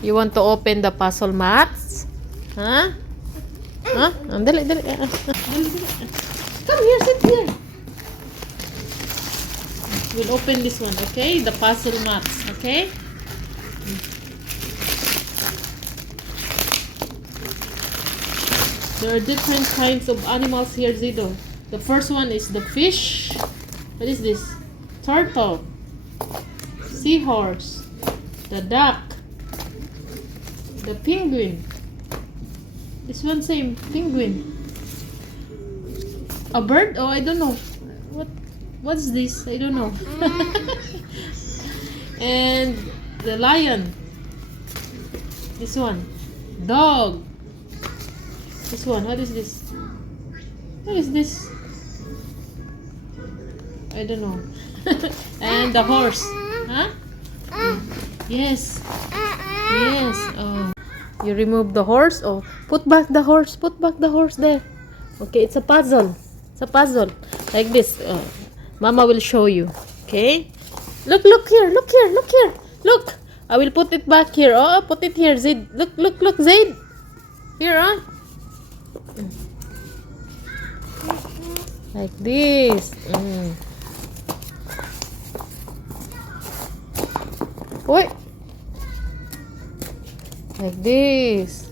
You want to open the puzzle mats? Huh? Huh? Dali, dali. Dali, dali. Come here, sit here. We'll open this one, okay? The puzzle mats, okay? There are different kinds of animals here, Zido. The first one is the fish. What is this? Turtle. Seahorse. The duck. The penguin. This one same. Penguin. A bird? Oh, I don't know. What's this? I don't know. And the lion. This one. Dog. This one. What is this? What is this? I don't know. And the horse. Huh? Yes. Yes. Oh. You remove the horse. Oh, put back the horse. Put back the horse there. Okay, it's a puzzle. It's a puzzle. Like this. Mama will show you. Okay? Look here. Look here. Look here. Look. I will put it back here. Oh, put it here, Zaid. Look, Zaid. Here, huh? Like this. Wait. Like this.